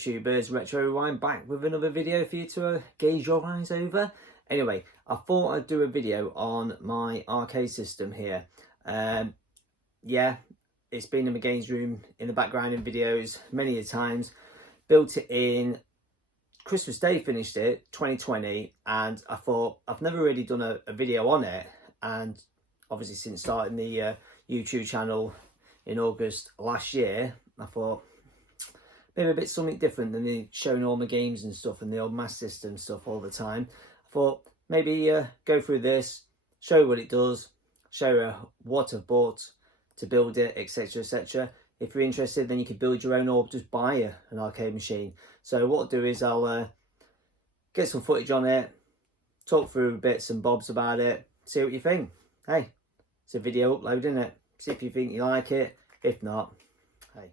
YouTubers, Retrorewind back with another video for you to gauge your eyes over. Anyway, I thought I'd do a video on my arcade system here. Yeah, it's been in my games room in the background in videos many a times. Built it in Christmas Day, finished it 2020, and I thought I've never really done a video on it. And obviously since starting the YouTube channel in August last year, I thought maybe a bit something different than the showing all my games and stuff and the old Master System stuff all the time. I thought maybe go through this, show you what it does, show you what I've bought to build it, etc, etc. If you're interested, then you can build your own or just buy an arcade machine. So what I'll do is I'll get some footage on it, talk through bits and bobs about it, see what you think. Hey, it's a video uploading it. See if you think you like it. If not, hey.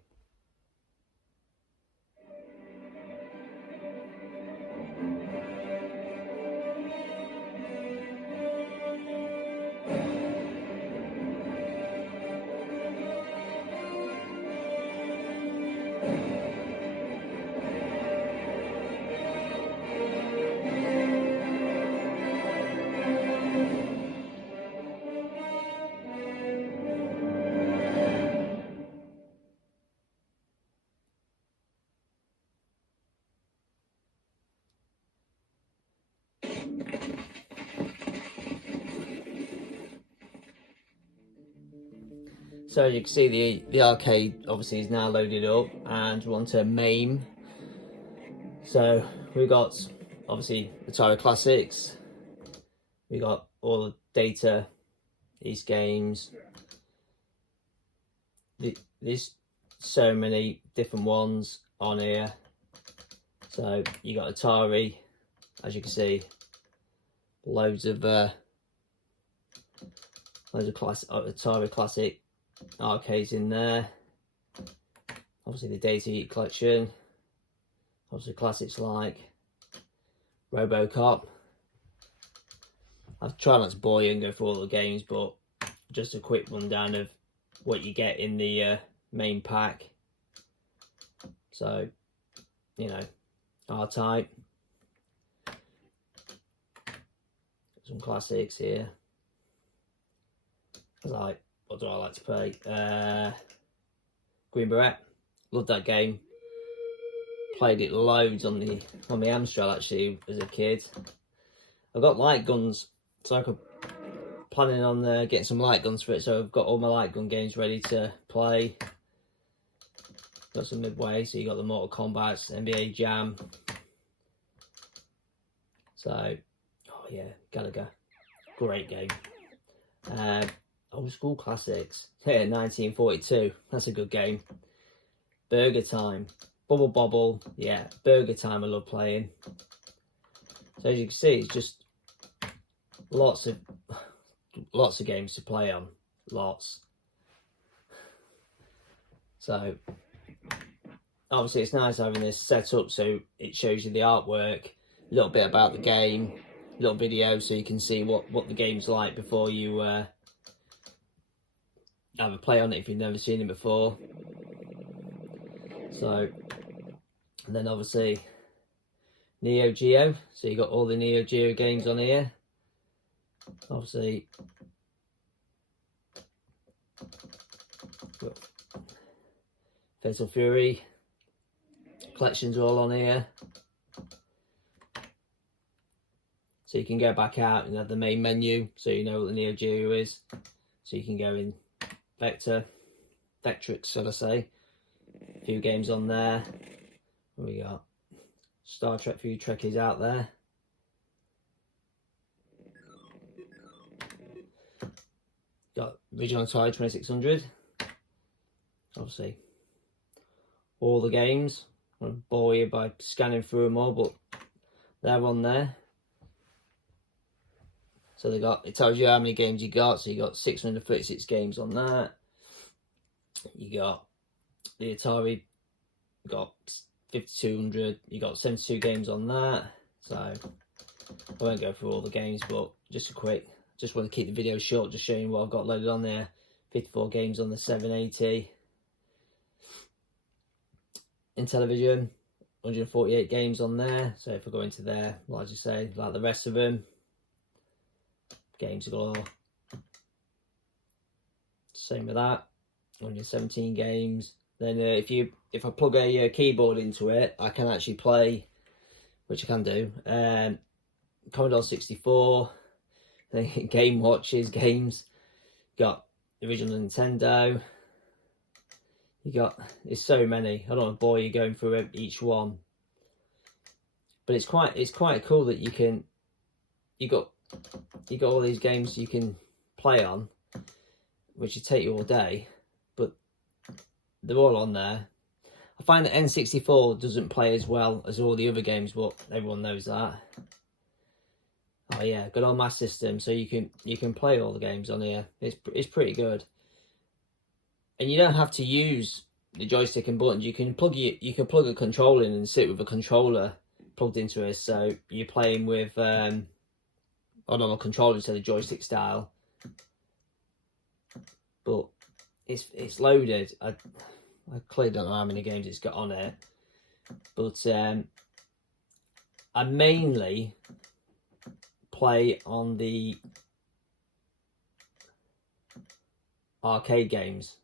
So you can see the arcade obviously is now loaded up, and we're on to MAME. So we've got obviously Atari Classics, we got all the data, these games. There's so many different ones on here. So you got Atari, as you can see, loads of Atari Classic arcades in there. Obviously the data collection, obviously classics like RoboCop. I've tried not to bore you and go through all the games, but just a quick rundown of what you get in the main pack. So, you know, R-Type, some classics here. Like, what do I like to play? Green Beret, loved that game. Played it loads on the Amstrad actually as a kid. I've got light guns, so I'm planning on getting some light guns for it. So I've got all my light gun games ready to play. Got some Midway, so you got the Mortal Kombat, NBA Jam. So, oh yeah, Gallagher, great game. Old school classics. Yeah, 1942. That's a good game. Burger Time. Bubble Bobble. Yeah, Burger Time I love playing. So as you can see, it's just lots of games to play on. Lots. So obviously it's nice having this set up so it shows you the artwork, a little bit about the game, little video so you can see what the game's like before you have a play on it if you've never seen it before. So, and then obviously Neo Geo, so you got all the Neo Geo games on here. Obviously Fatal Fury collections are all on here, so you can go back out and have the main menu so you know what the Neo Geo is, so you can go in Vectrix, shall I say. A few games on there. We got Star Trek for you Trekkies out there. Got Original Atari 2600. Obviously, all the games. I'm going to bore you by scanning through them all, but they're on there. So it tells you how many games you got. So you got 636 games on that. You got the Atari, you got 5200. You got 72 games on that. So I won't go through all the games, but just want to keep the video short, just showing what I've got loaded on there. 54 games on the 780. In television, 148 games on there. So if I go into there, like I say, like the rest of them, games galore. Same with that, 117 games. Then if I plug a keyboard into it, I can actually play, which I can do, Commodore 64, Game Watches, games, got original Nintendo. There's so many. I don't want to bore you going through each one, but it's quite cool that you got all these games you can play on, which would take you all day, but they're all on there. I find that N64 doesn't play as well as all the other games, but everyone knows that. Oh yeah, got on my system, so you can play all the games on here. It's pretty good, and you don't have to use the joystick and buttons. You can plug a controller in and sit with a controller plugged into it. So you're playing with on a controller instead of joystick style. But it's loaded. I clearly don't know how many games it's got on it, but I mainly play on the arcade games.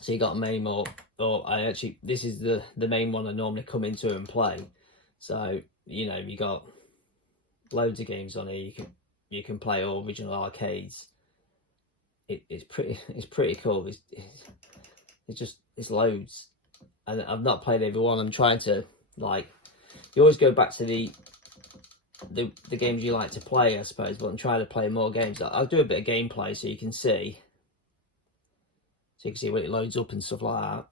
So you got a main this is the main one I normally come into and play. So you got loads of games on here. You can play all original arcades. It's pretty cool. It's loads, and I've not played every one. I'm trying to, like, you always go back to the games you like to play, I suppose, but I'm trying to play more games. I'll do a bit of gameplay so you can see when it loads up and stuff like that.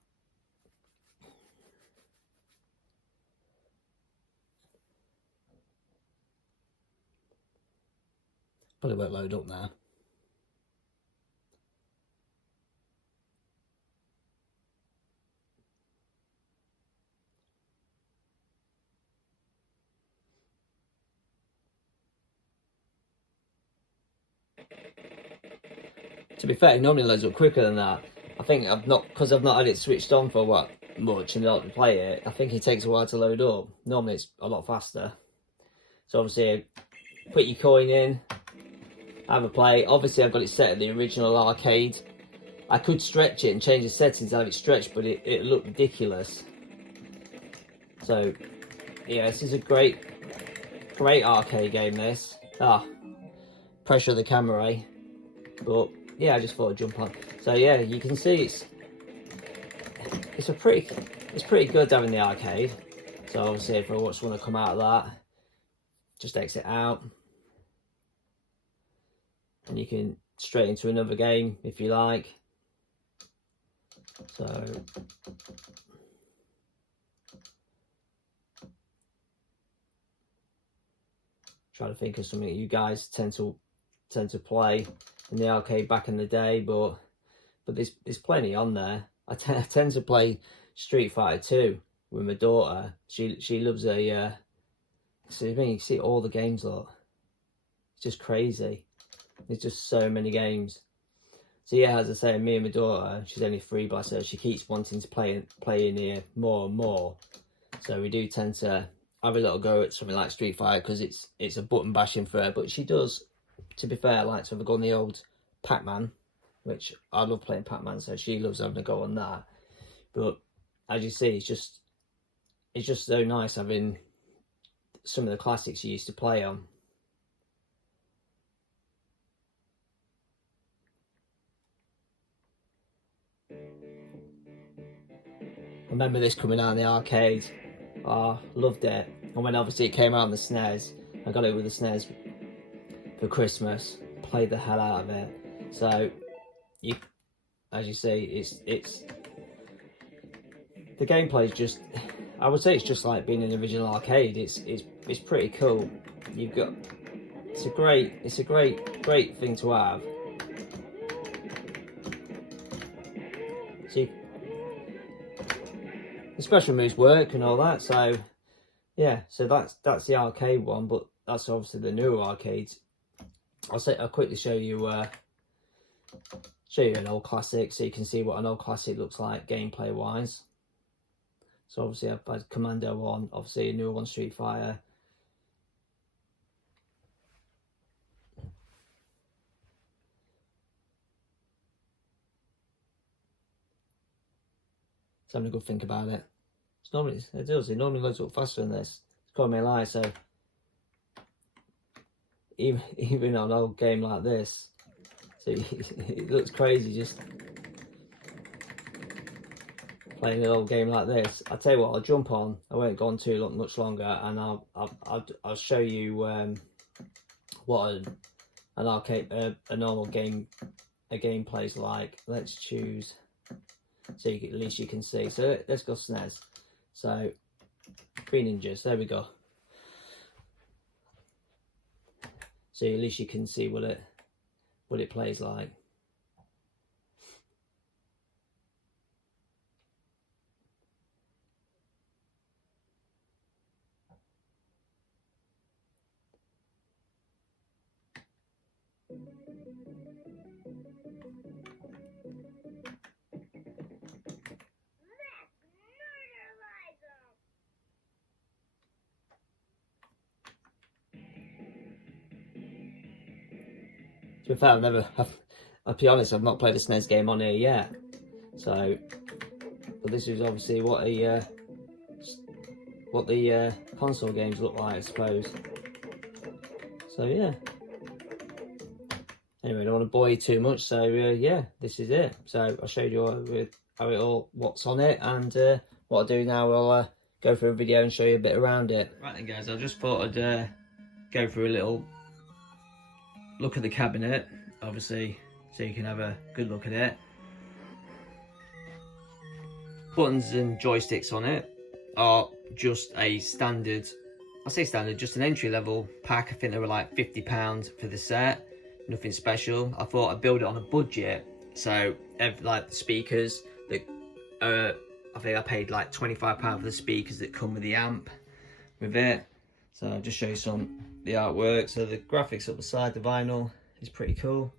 Probably won't load up now. To be fair, it normally loads up quicker than that. I think because I've not had it switched on for much and not to play it, I think it takes a while to load up. Normally it's a lot faster. So obviously, put your coin in, have a play. Obviously I've got it set at the original arcade. I could stretch it and change the settings to have it stretched, but it looked ridiculous. So yeah, this is a great arcade game, this. Pressure of the camera, eh? But yeah, I just thought I'd jump on. So yeah, you can see it's pretty good having the arcade. So obviously if I just want to come out of that, just exit out, and you can straight into another game if you like. So trying to think of something that you guys tend to play in the arcade back in the day, but there's plenty on there. I tend to play Street Fighter 2 with my daughter. She loves so you can see all the games, look. It's just crazy. There's just so many games. So yeah, as I say, me and my daughter, she's only 3, bless her, she keeps wanting to play in here more and more. So we do tend to have a little go at something like Street Fighter because it's a button bashing for her. But she does, to be fair, like to have a go on the old Pac-Man, which I love playing Pac-Man, so she loves having a go on that. But as you see, it's just so nice having some of the classics you used to play on. I remember this coming out in the arcade. Loved it. And when obviously it came out on the SNES, I got it with the SNES for Christmas. Played the hell out of it. So as you see, it's the gameplay is just, I would say it's just like being in the original arcade. It's pretty cool. It's a great thing to have. See, the special moves work and all that, so yeah, so that's the arcade one, but that's obviously the newer arcades. I'll quickly show you an old classic, so you can see what an old classic looks like gameplay wise. So obviously I've had Commando on, obviously a newer one, Street Fighter. Just having a good think about it. It normally loads up faster than this. It's called me a lie, so even on an old game like this, so it looks crazy just playing an old game like this. I'll tell you what, I'll jump on. I won't go on too much longer, and I'll show you what an arcade, a normal game plays like. Let's choose, so at least you can see. So let's go SNES. So 3 Ninjas, there we go. So at least you can see what it plays like. To be fair, I'll be honest, I've not played a SNES game on here yet. So, but this is obviously what the console games look like, I suppose. So yeah. Anyway, I don't want to bore you too much. So yeah, this is it. So I showed you what's on it, and what I'll do now, I'll go through a video and show you a bit around it. Right then, guys, I just thought I'd go through a little look at the cabinet, obviously, so you can have a good look at it. Buttons and joysticks on it are just a standard, I say standard, just an entry level pack. I think they were like £50 for the set, nothing special. I thought I'd build it on a budget, so like the speakers that I think I paid like £25 for the speakers that come with the amp with it. So I'll just show you the artwork. So the graphics up the side, the vinyl is pretty cool.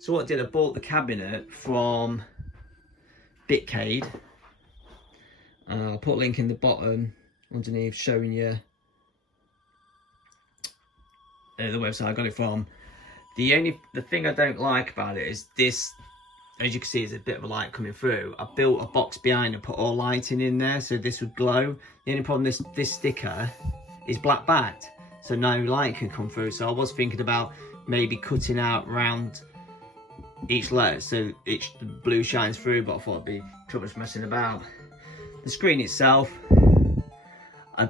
So what I did, I bought the cabinet from Bttf. I'll put a link in the bottom underneath showing you the website I got it from. The thing I don't like about it is this, as you can see, there's a bit of a light coming through. I built a box behind and put all lighting in there so this would glow. The only problem, this sticker is black backed, so no light can come through. So I was thinking about maybe cutting out round each letter so the blue shines through, but I thought it'd be too much messing about. The screen itself, I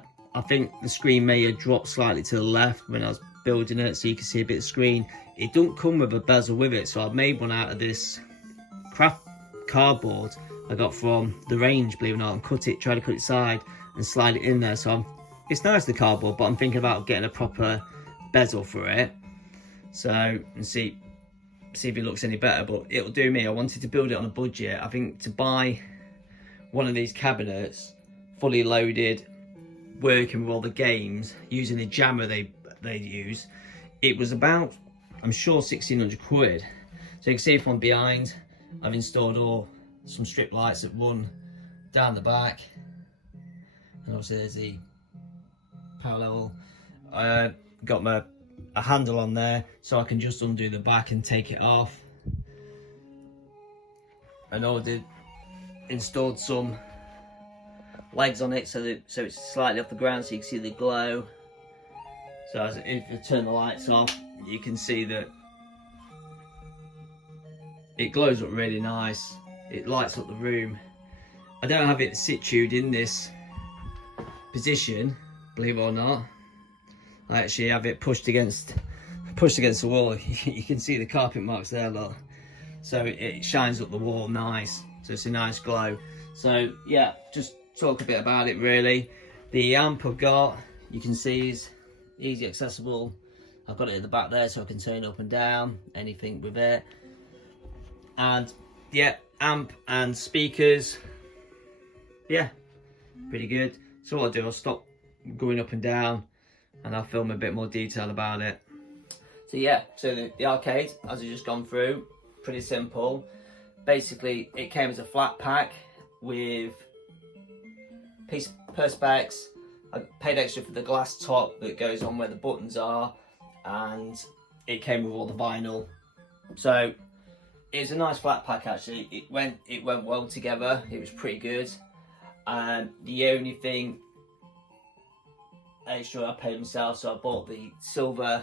think the screen may have dropped slightly to the left when I was building it, so you can see a bit of screen. It don't come with a bezel with it, so I've made one out of this craft cardboard I got from the range, believe it or not, and try to cut it side and slide it in there. So it's nice, the cardboard, but I'm thinking about getting a proper bezel for it, so and see if it looks any better, but it'll do me. I wanted to build it on a budget. I think to buy one of these cabinets fully loaded, working with all the games, using the jammer they use, it was about, I'm sure, 1,600 quid. So you can see from behind, I've installed some strip lights that run down the back, and obviously there's the parallel. Got a handle on there, so I can just undo the back and take it off. And I did installed some legs on it so it's slightly off the ground, so you can see the glow. So if you turn the lights off, you can see that it glows up really nice. It lights up the room. I don't have it situed in this position, believe it or not. I actually have it pushed against the wall. You can see the carpet marks there, look. So it shines up the wall nice. So it's a nice glow. So yeah, just talk a bit about it really. The amp I've got, you can see, is easy accessible. I've got it at the back there, so I can turn it up and down, anything with it. And yeah, amp and speakers, yeah, pretty good. So what I'll do, I'll stop going up and down and I'll film a bit more detail about it. So yeah, so the arcade, as I've just gone through, pretty simple. Basically, it came as a flat pack with perspex. I paid extra for the glass top that goes on where the buttons are, and it came with all the vinyl. So it's a nice flat pack actually. It went well together. It was pretty good. And the only thing extra I paid myself, so I bought the silver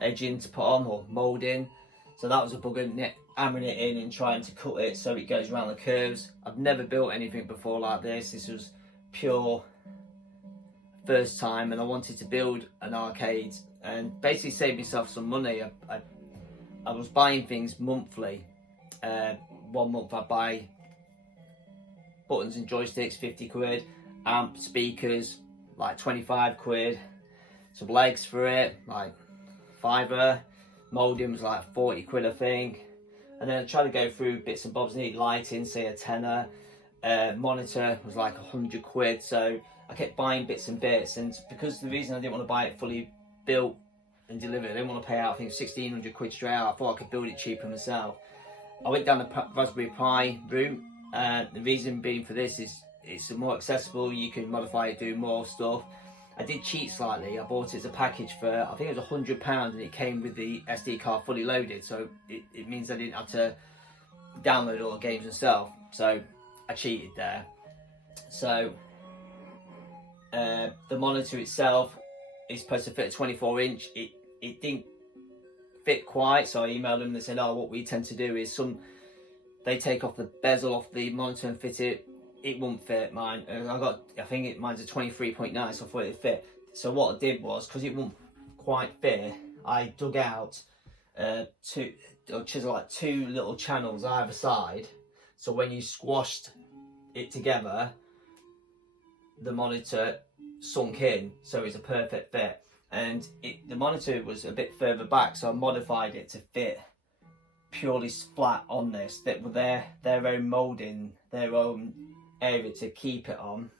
edging to put on, or moulding. So that was a bugger, hammering it in and trying to cut it so it goes around the curves. I've never built anything before like this. This was pure first time, and I wanted to build an arcade and basically save myself some money. I was buying things monthly. 1 month I'd buy buttons and joysticks, 50 quid, amp, speakers, like 25 quid, some legs for it, like £5, moulding was like 40 quid I think, and then I tried to go through bits and bobs. Need lighting, say a tenner, monitor was like 100 quid, so I kept buying bits and bits. And because the reason I didn't want to buy it fully built and delivered, I didn't want to pay out I think 1600 quid straight out. I thought I could build it cheaper myself. I went down the Raspberry Pi route. The reason being for this is it's more accessible, you can modify it, do more stuff. I did cheat slightly. I bought it as a package for, I think it was £100, and it came with the SD card fully loaded, so it means I didn't have to download all the games myself. So I cheated there. So the monitor itself is supposed to fit a 24-inch. It didn't fit quite, so I emailed them and they said, oh, what we tend to do is they take off the bezel off the monitor and fit it. It won't fit mine. I think mine's a 23.9, so I thought it'd fit. So what I did was, because it won't quite fit, I dug out two little channels either side. So when you squashed it together, the monitor sunk in, so it's a perfect fit. And the monitor was a bit further back, so I modified it to fit purely flat on this. That with their own moulding, their own area to keep it on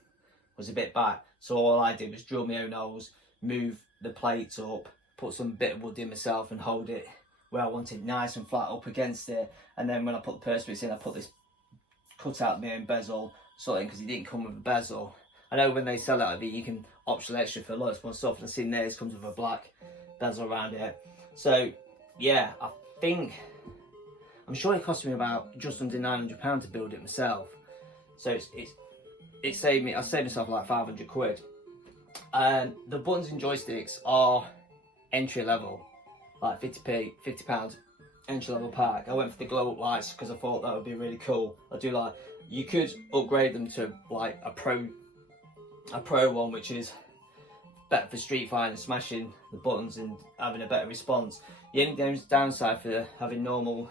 was a bit back, so all I did was drill my own holes, move the plates up, put some bit of wood in myself and hold it where I wanted, nice and flat up against it. And then when I put the perspex in, I put this cut out my own bezel sort of, because it didn't come with a bezel. I know when they sell it, you can optional extra for loads more stuff, and I've seen theirs comes with a black bezel around it. So yeah, I'm sure it cost me about just under £900 to build it myself. So I saved myself like 500 quid. And the buttons and joysticks are entry level, like £50 entry level pack. I went for the glow up lights because I thought that would be really cool. You could upgrade them to like a pro one, which is better for street fighting and smashing the buttons and having a better response. The only downside for having normal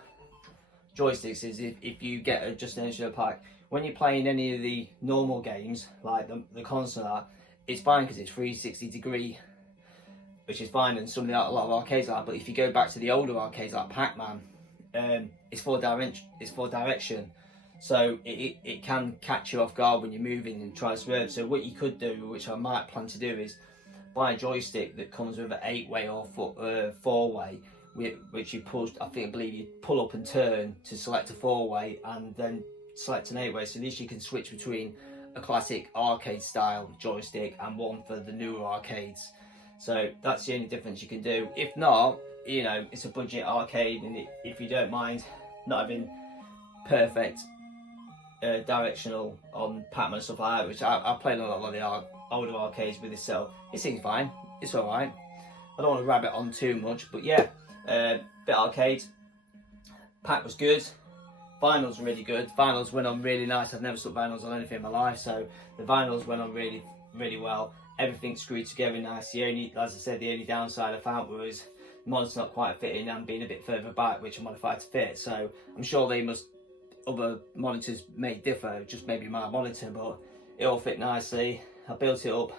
joysticks is if you get just an entry level pack, when you're playing any of the normal games like the console, it's fine because it's 360 degree, which is fine, and a lot of arcades are. But if you go back to the older arcades like Pac-Man, it's four direction, so it can catch you off guard when you're moving and try to swerve. So what you could do, which I might plan to do, is buy a joystick that comes with an 8-way or 4-way, which you push. I believe you pull up and turn to select a 4-way, and then select an 8-way, so at least you can switch between a classic arcade style joystick and one for the newer arcades. So that's the only difference you can do. If not, you know, it's a budget arcade, and if you don't mind not having perfect directional on Pac-Man and stuff like that, which I've played a lot of the older arcades with this, so it seems fine, it's alright. I don't want to rabbit on too much, but yeah, bit arcade. Pack was good. Vinyls were really good. Vinyls went on really nice. I've never stuck vinyls on anything in my life, so the vinyls went on really, really well. Everything screwed together nice. As I said, the only downside I found was the monitor's not quite fitting and being a bit further back, which I modified to fit. So I'm sure other monitors may differ, just maybe my monitor, but it all fit nicely. I built it up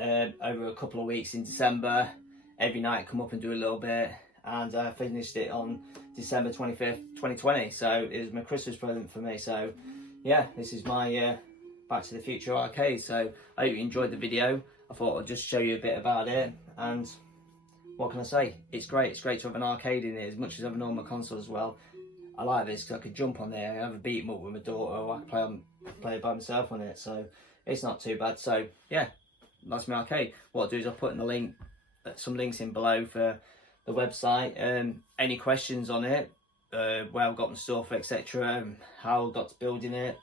over a couple of weeks in December. Every night I come up and do a little bit, and I finished it on December 25th, 2020. So it was my Christmas present for me. So yeah, this is my Back to the Future arcade. So I hope you enjoyed the video. I thought I'd just show you a bit about it, and what can I say? It's great. It's great to have an arcade in it as much as I have a normal console as well. I like this because I could jump on there, have a beat 'em up with my daughter, or I can play by myself on it. So it's not too bad. So yeah, that's my arcade. What I'll do is I'll put in the link, some links in below for the website. Any questions on it, where I've got my stuff, etc., how I got to building it.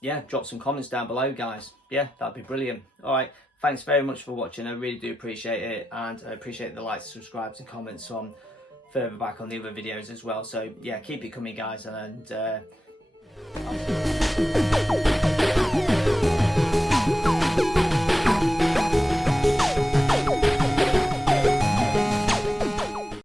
Yeah, drop some comments down below, guys. Yeah, that'd be brilliant. All right, thanks very much for watching. I really do appreciate it, and I appreciate the likes, subscribes, and comments from further back on the other videos as well. So yeah, keep it coming, guys, and